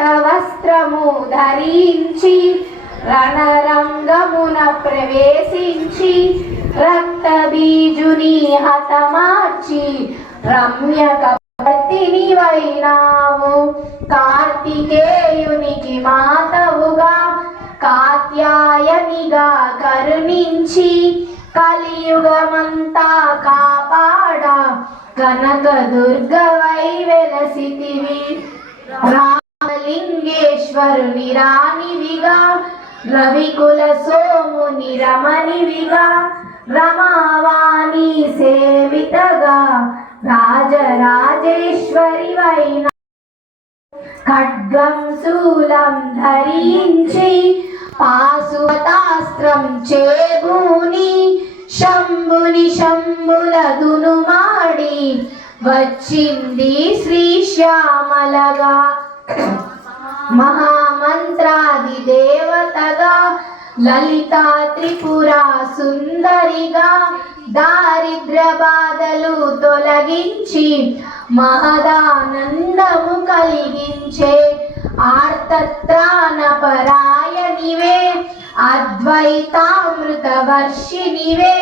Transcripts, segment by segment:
వస్త్రము ధరించి రణరంగమున ప్రవేశించి రక్త బీజుని హతమార్చి రమ్య కపర్తిని వైనావు. కార్తికేయునికి మాతవుగా కాత్యాయనిగా కరుణించి కలియుగమంతా కాపాడ కనక దుర్గవై వెలసితివి. రామలింగేశ్వరుని రాణివిగా రవికుల సోముని రమణివిగా రమావాణి సేవితగా రాజరాజేశ్వరి వైన ఖడ్గం శూలం ధరించి పాశుపతాస్త్రం చేబూని శంభుని శంభులదును మాడి వచ్చింది శ్రీశ్యామలగా. మహామంత్రాది దేవతగా లలితా త్రిపురా సుందరిగా దారిద్ర్య బాధలు తొలగించి మహదానందము కలిగించే ఆర్తత్రాణ పరాయణివే అద్వైతామృత వర్షిణివే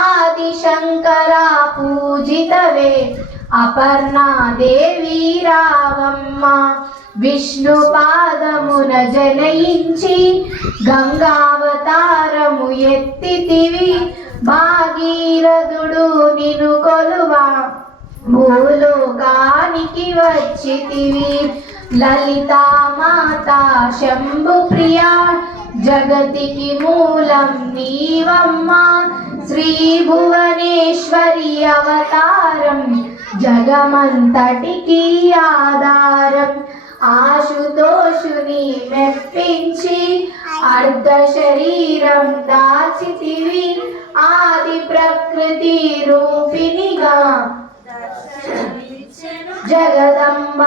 ఆదిశంకర పూజితవే అపర్ణాదేవి రావమ్మ. విష్ణు పాదమున జనయించి గంగావతారము ఎత్తితివి. భాగీరథుడు నిను కొలువా భూలోకానికి వచ్చితివి. లలితా మాతా శంభు ప్రియా జగతికి మూలం నీవమ్మ. శ్రీ భువనేశ్వరి అవతారం జగమంతటికి ఆధారం. ఆశుతోషుని మెప్పించి అర్ధ శరీరం దాచితివి. ఆది ప్రకృతి రూపిణిగా జగదంబ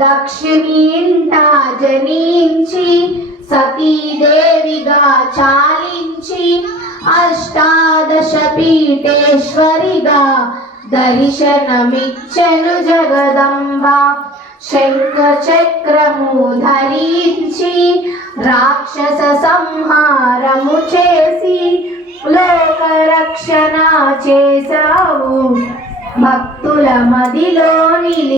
దక్షిణి ఇంట జనించి సతీదేవిగా చాలించి అష్టాదశ పీఠేశ్వరిగా దర్శనమిచ్చెను జగదంబ. శంఖ చక్రము ధరించి రాక్షస సంహారము చేసి లోక రక్షణ చేశావు. భక్తుల మదిలో నిలి